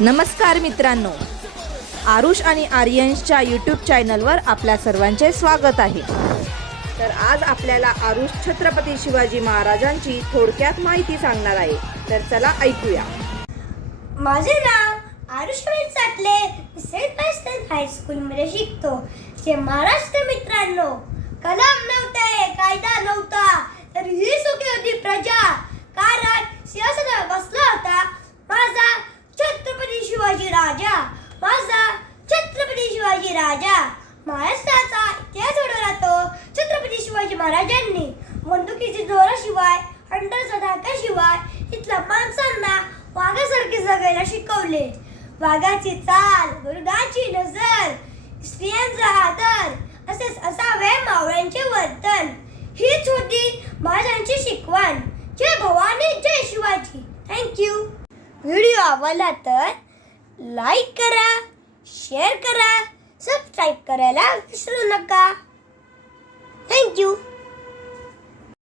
नमस्कार मित्रांनो, आरुष आणि आर्यन्सच्या यूट्यूब चॅनलवर आपल्या सर्वांचे स्वागत आहे। तर आज आपल्याला आरुष छत्रपती शिवाजी महाराजांची थोडक्यात माहिती सांगणार आहे। तर चला ऐकूया। माझे नाव आरुष साटले, सेंट पायस्टन हायस्कूल मध्ये शिकतो। जे महाराष्ट्र मित्रांनो, कलम नव्हते, कायदा नव्हता, तर ही सुखी होती प्रजा, कारण सिंहासनावर बसला होता माझा छत्रपती शिवाजी राजा। माझा छत्रपती शिवाजी राजा। महाराष्ट्राचा इतिहास घडवला तो छत्रपती शिवाजी महाराजांनी। बंदुकीच्या जोराशिवाय, हंटरचा धाकाशिवाय इथल्या माणसांना वाघासारखे जगायला शिकवले। वाघाची चाल, गरुडाची नजर, स्त्रियांचा आदर, असेच असावे मावळ्यांचे वर्तन, हीच होती महाराजांची शिकवण। जय भवानी, जय शिवाजी। थँक्यू। व्हिडिओ आवडला तर लाईक करा, शेअर करा, सबस्क्राईब करायला विसरू नका।